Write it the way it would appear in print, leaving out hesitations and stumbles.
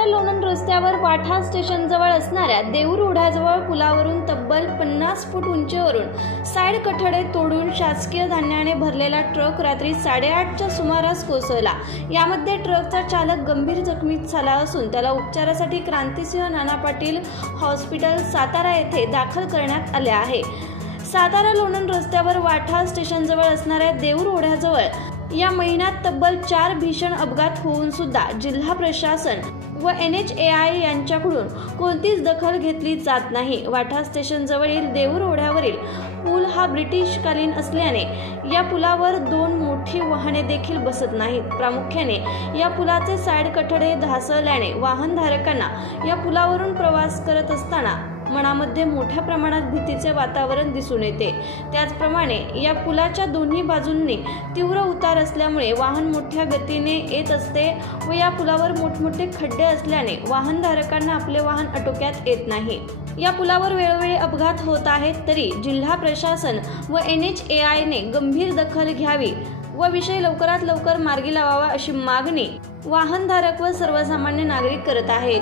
सातारा लोणंद रस्त्यावर वाठा स्टेशनजवळ असणाऱ्या देऊर ओढ्याजवळ पुलावरून तब्बल 50 फूट उंचीवरून साईड कठडे तोडून शासकीय धान्याने भरलेला ट्रक रात्री 8:30च्या सुमारास कोसळला। यामध्ये ट्रकचा चालक गंभीर जखमी झाला असून त्याला उपचारासाठी क्रांतिसिंह नाना पाटील हॉस्पिटल सातारा येथे दाखल करण्यात आले आहे। सातारा लोणंद रस्त्यावर वाठा स्टेशनजवळ असणाऱ्या देऊर ओढ्याजवळ या महिन्यात तब्बल 4 भीषण अपघात होऊन सुद्धा जिल्हा प्रशासन व NHAI यांच्याकडून कोणतीच दखल घेतली जात नाही। वाठा स्टेशनजवळील देऊर ओढ्यावरील पूल हा ब्रिटिशकालीन असल्याने या पुलावर 2 मोठी वाहने देखील बसत नाहीत। प्रामुख्याने या पुलाचे साईड कठडे ढासळल्याने वाहनधारकांना या पुलावरून प्रवास करत असताना मनामध्ये मोठ्या प्रमाणात भीतीचे वातावरण दिसून येते। त्याचप्रमाणे या पुलाच्या दोन्ही बाजूंनी तीव्र उतार असल्यामुळे वाहन मोठ्या गतीने येत असते व या पुलावर मोठमोठे खड्डे असल्याने वाहनधारकांना आपले वाहन आटोक्यात येत नाही। या पुलावर वेळोवेळी अपघात होत आहेत, तरी जिल्हा प्रशासन व NHAI ने गंभीर दखल घ्यावी व विषय लवकरात लवकर मार्गी लावावा अशी मागणी वाहनधारक व सर्वसामान्य नागरिक करत आहेत।